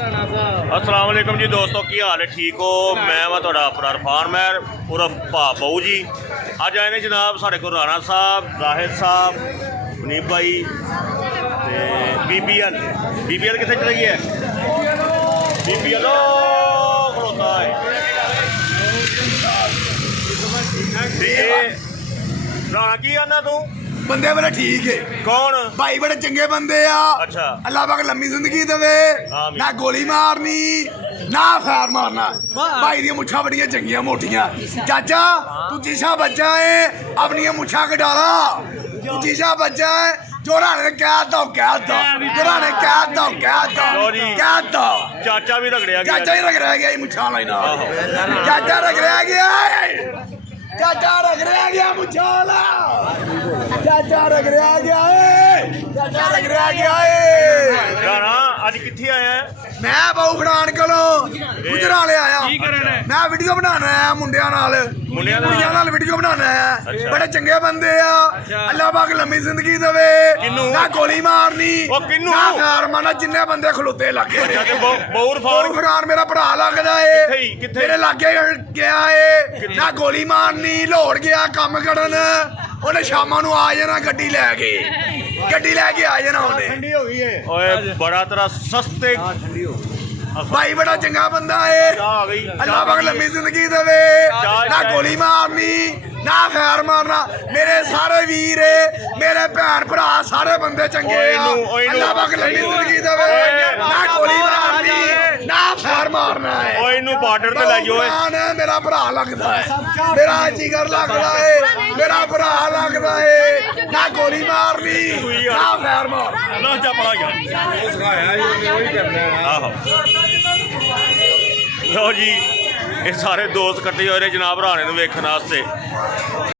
अस्सलाम वालेकुम जी दोस्तों, की हाल है? ठीक हो? मैं वा तुहाडा अपना इरफान मैर उर्फ भाबू जी। अज आए ने जनाब साढ़े को राणा साहब, जाहिद साहब, मुनीब भाई ते BBL कितने चले गई है? BBL खलोता है राणा। की आना तू? बंदे बड़े ठीक है। कौन भाई? बड़े चंगे बंदे आ। अच्छा। अल्लाह पाक लंबी जिंदगी देवे। ना गोली मारनी ना फैर मारना। भाई दी मुछा बड़ियां चंगियां मोटियां। चाचा तू जिसा बच्चा है अपनी मुछा कटाला। तू जिसा बच्चा है जोड़ा ने कह दो जोड़ा ने कह दो चाचा भी रगड़िया गया। चाचा ही रगड़िया गया मुछा लाइना। चाचा रगड़िया गया। चाचा रगड़िया गया मुछा ला। चाचा रगड़िया गया चाचा रगड़िया गया राणा अज किथे आया है? मैं बहु फड़ान कोलों गुजराले आया। मैं वीडियो बनाना है मुंडिया नाल वीडियो बनाना है। बड़े चंगे बंदे आ। अल्लाह पाक लंबी जिंदगी देवे। ना गोली मारनी ना खैर मारना। जिन्ने बंदे खलोते लागे बहु फड़ान मेरा भरा लगदा है। मेरे लागे गया है। ना गोली मारनी लाहौर गया कम करन। उन्हें शामां नूं आ जाना गड्डी लैके आ जाना उन्हें। ओए बड़ा तेरा सस्ते भाई बड़ा चंगा बंदा है। अल्लाह पाक लंबी जिंदगी देवे। ना गोली मारनी ना खैर मारना। मेरे सारे वीर मेरे भैन भरा सारे बंदे चंगे। अल्लाह पाक लंबी जिंदगी देवे। ना गोली मारनी ना खैर मारना है। बॉर्डर पे लै जाओ। मेरा भरा लगता है। मेरा जिगर लगता है। मेरा भरा लगता है। ना गोली मारनी ना खैर मारना। लो जी ये सारे दोस्त कट्ठे होए ने जनाब राणे नूं वेखण वास्ते।